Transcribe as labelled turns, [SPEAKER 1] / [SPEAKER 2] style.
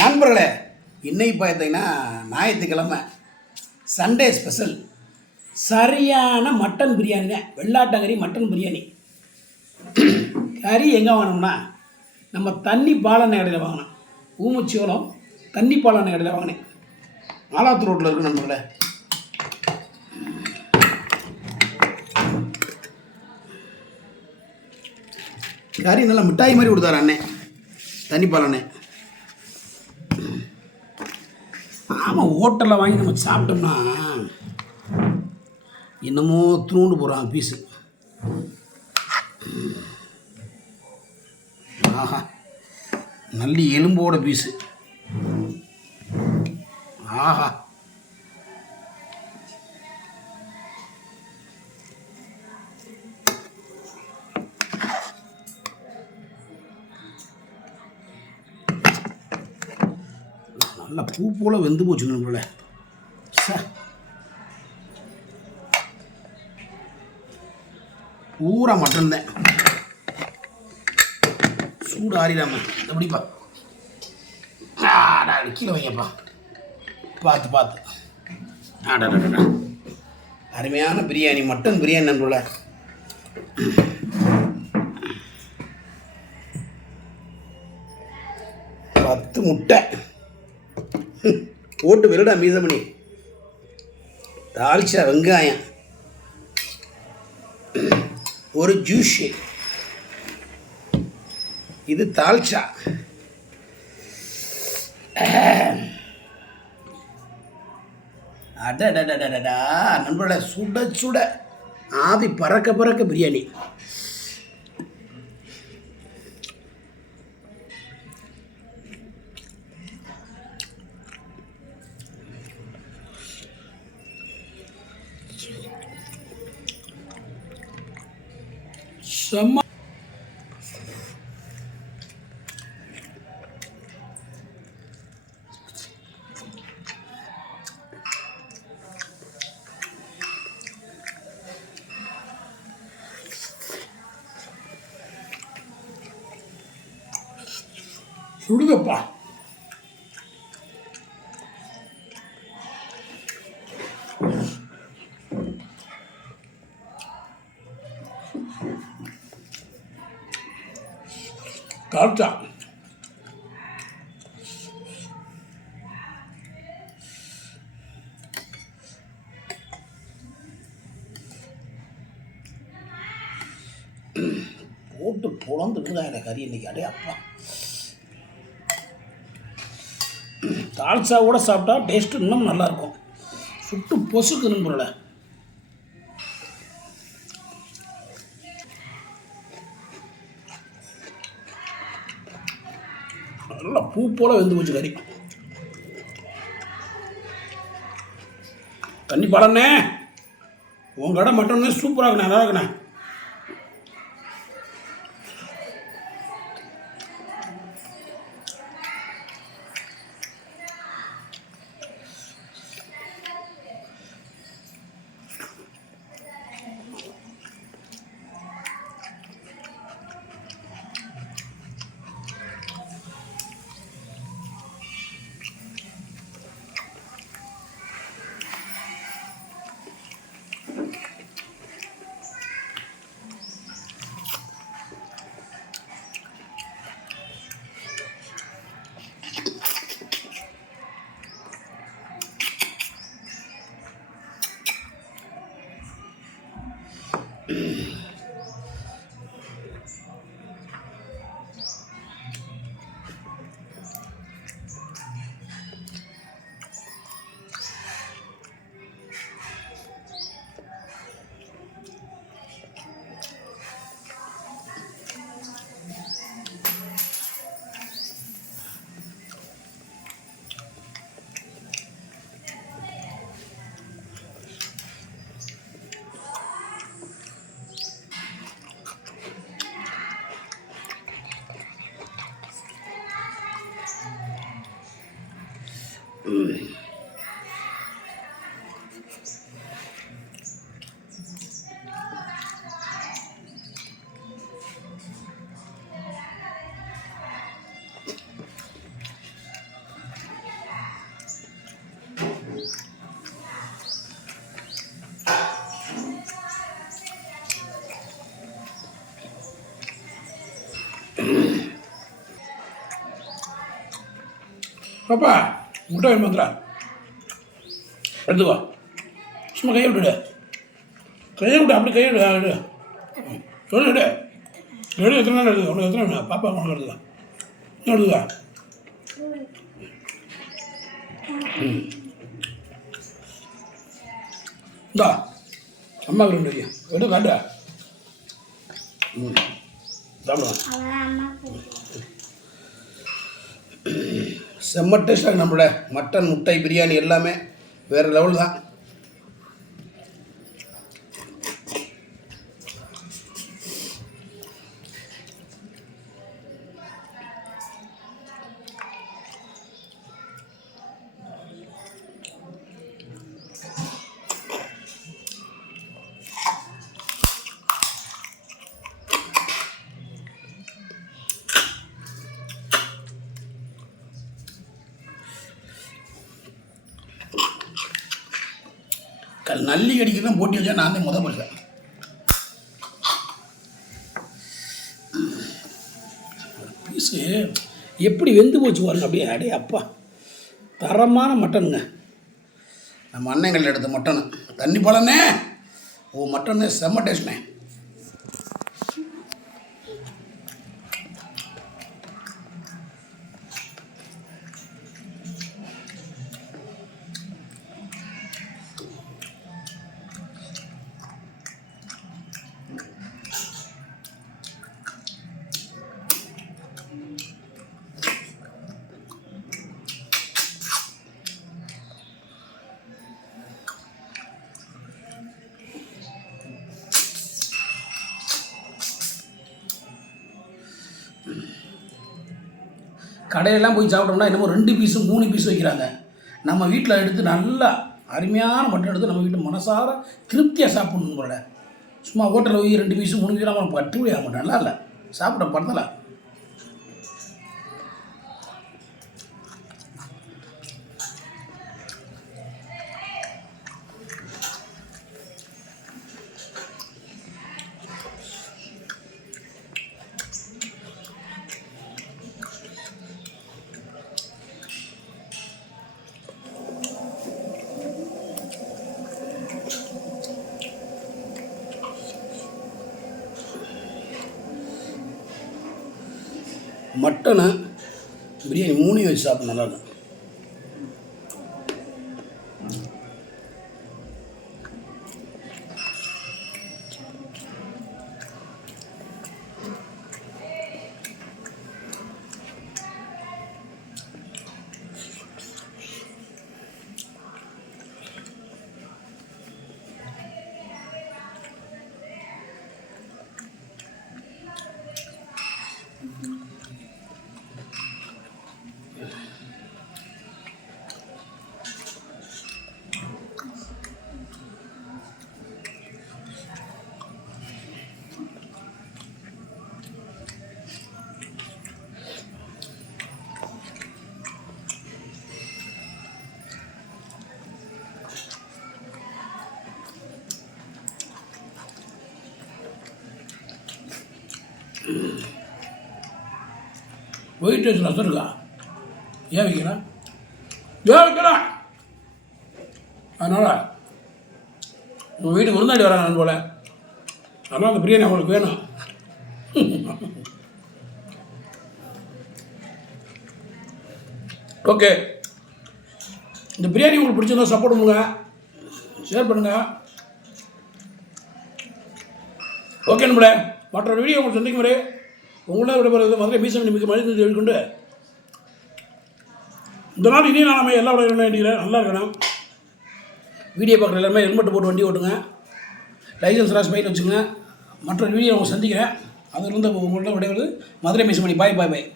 [SPEAKER 1] நண்பர்களே இன்னைக்கு பார்த்தீங்கன்னா ஞாயிற்றுக்கிழமை சண்டே ஸ்பெஷல். சரியான மட்டன் பிரியாணி தான் வெள்ளாட்டங்கறி மட்டன் பிரியாணி. கறி எங்கே வாங்கினோம்னா நம்ம தண்ணி பாலனை கடையில் வாங்கினோம் ஊமச்சோளம் தண்ணி பாலனை கடையில் வாங்கினேன். ஆலாத்து ரோட்டில் இருக்கு நண்பர்களே. கறி நல்லா மிட்டாய் மாதிரி கொடுத்தாரு அண்ணே. தண்ணி பாலண்ணே ஆமாம் ஹோட்டலில் வாங்கி நம்ம சாப்பிட்டோம்னா என்னமோ தூண்டு போகிறான் பீஸு. ஆஹா நல்லி எலும்போட பீஸு. ஆஹா. நல்லா பூ போல் வெந்து போச்சு நம்மள பூரா மட்டன்தான் சூடு ஆறிடாம. எப்படிப்பா? ஆடா கீழே வைங்கப்பா. பார்த்து பார்த்து. ஆடாடா அருமையான பிரியாணி மட்டன் பிரியாணி நண்பர்கள பத்து முட்டை. ஓட்டு வெறுடா மீதமணி தாளிச்சா வெங்காயம். ஒரு ஜூஸ். இது தால்ச்சா அடடடடடா நண்பர்களே சுட சுட. ஆவி பறக்க பறக்க பிரியாணி. செம்ம சுடுதப்பா. போட்டு புலந்து தான் எனக்கு கறி இன்னைக்கு அடே அப்பா. தால்சாவோட சாப்பிட்டா டேஸ்ட்டு இன்னும் நல்லாயிருக்கும் சுட்டு பொசுக்குன்னு பொருளை நல்லா பூ போல வெந்து போச்சு கறி. தண்ணி படண்ணே உன் கடை மட்டும் சூப்பராக இருக்குண்ணே நல்லா இருக்குண்ணே. 好吧。Bye bye. முட்டை வேணும் வந்துடா எடுத்துக்கோ சும்மா கையை விட்டுடு. கையை விட்டு அப்படி கையை விடு விடு. சொல்லு விடு. எடு எத்தனை நாள் எடுத்து உனக்கு எத்தனை வேணும் பாப்பா உனக்கு எடுத்துக்கலாம் இன்னும் எடுத்துக்கா. ம். இந்தா அம்மாவுக்கு ரெண்டு வையும் எடுத்து காட்டு. ம். சாப்பிடுவோம் செம்ம டேஸ்ட்டாக நம்மளோட மட்டன் முட்டை பிரியாணி எல்லாமே. வேறு லெவல் தான். நல்லி கடிக்கிறதும் போட்டி வச்சா நான் தான் முத பரிசேன் பீஸு எப்படி வெந்து போச்சு பாருங்க அப்படியே அடே அப்பா. தரமான மட்டனுங்க. நம்ம அண்ணங்கள் எடுத்த மட்டனு. தண்ணி பழனே ஓ மட்டனு செம்ம டேஸ்ட்ண்ணே. கடையெல்லாம் போய் சாப்பிட்டோம்னா என்னமோ ரெண்டு பீஸு மூணு பீஸ் வைக்கிறாங்க. நம்ம வீட்டில் எடுத்து நல்லா அருமையான மட்டன் எடுத்து நம்ம வீட்டில் மனசார திருப்தியாக சாப்பிட்ணும் போல. சும்மா ஹோட்டலில் போய் ரெண்டு பீஸு மூணு பீஸ் நம்ம கட்டுப்படி நல்லா இல்லை. சாப்பிட படத்தில் மட்டனை பிரியாணி மூணையும் வச்சு சாப்பிட நல்லா ஒயிட் ரைஸ் ரசம் இருக்கா ஏன் வைக்கிறேன் ஏன் வைக்கிறேன் அதனால் உங்கள் வீட்டுக்கு விருந்தாடி வராங்க போல். அதனால் அந்த பிரியாணி அவங்களுக்கு வேணும். ஓகே. இந்த பிரியாணி உங்களுக்கு பிடிச்சிருந்தா சப்போர்ட் பண்ணுங்க. ஷேர் பண்ணுங்கள் ஓகே நம்மளே. மற்றொரு வீடியோ உங்களுக்கு சந்திக்கும் வரை உங்களால் விடைபெறுவது மதுரை மீசம் மிக மனித எழுதிக்கொண்டு இந்த நாள் இனி நான் நம்ம எல்லா விட வேண்டிய நல்லா இருக்கணும். வீடியோ பார்க்குற எல்லாமே ஹெல்மெட் போட்டு வண்டி ஓட்டுங்க. லைசன்ஸ் ராஸ் பையில் வச்சுங்க மற்றொரு வீடியோ உங்களை சந்திக்கிறேன். அதிலிருந்து உங்கள்கிட்ட விடைபெறுவது மதுரை மீசமணி பாய் பாய் பாய்